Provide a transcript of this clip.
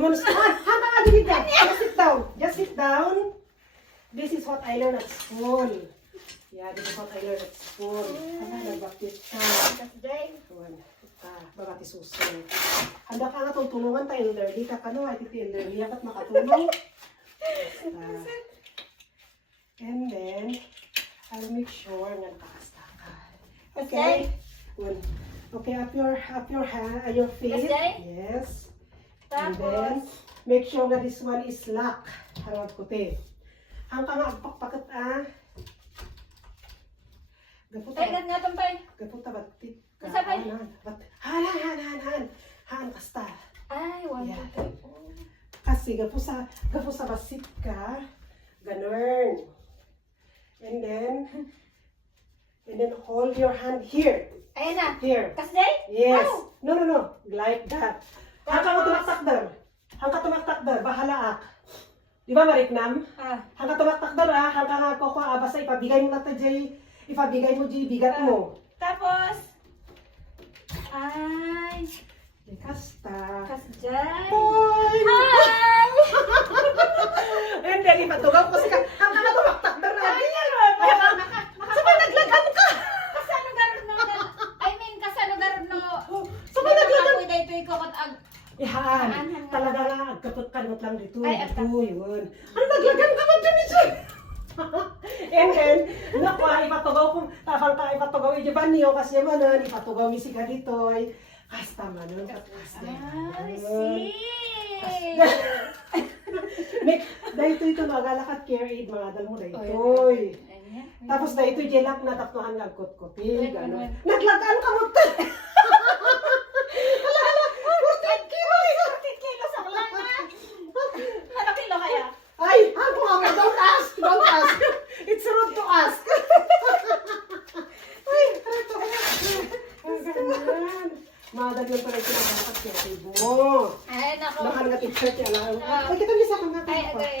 demonstrate. Just sit down. Just sit down. This is what I learned at school. Yeah, this is what I learned at school. Nagbaptis ka. Babati suso. Handa ka nga tulungan tayo, elderly ka no? Ay, titi elderly at makatulong. And then, I'll make sure na nakakasta ka. Okay? Good. Okay, up your hand, your feet. Yes. And then, make sure na this one is lock. Harap ko te. Ang ka nga agpakpakat Gaputa. Ay, nga tampay. Gaputa batit. Kasabay. Han kasta. Ay, one, Yeah. two, three. Kasi gapo sa basit ka. Ganun. And then hold your hand here. Ayan na. Here. Kasday? Yes. Ow! No. Like that. Hangka mo tumaktakdar. Hangka tumaktakdar. Bahala ak. Di ba mariknam? Hangka tumaktakdar hangka nga ko basta ipabigay mo na ta jay. Ipabigay mo jay bigat mo. Tapos, ay, Kasta. kasday. Hoy! Hi! And then ipatugaw ko sa hangka nga tumaktakdar na. Sabay naglagan ka. Kasano garon no? I mean, kasano garon no? Sabay naglagan. Ako dito ikaw kat ag. Ihan, talaga nga, agkapot-kanot lang dito. Ay, Ito, yun. Ano, naglagan ka man dyan, Michel? And then, naku, ipatugaw kung, tapang ka ipatugaw, ijiban niyo, kasi manan, ipatugaw mi si Gaditoy. Kasta manan, kasta. Ay, see. Dahil ito, magalakat care aid, mga dal mo, dahil ito. Ayan. Tapos dahil ito, jelak na tapnohan ng kot-kotil, Ay, gano'n. ano. Naglagaan ka mo ito. Ano kilo kaya? Ay, ako nga, don't ask, don't ask. It's rude to ask. Ay, ito. Madal yung pala ito na dapat kaya tibo. Ay, nako. Baka nga t-shirt yan lang. Ay, kita niya sa kanya. Ay, okay.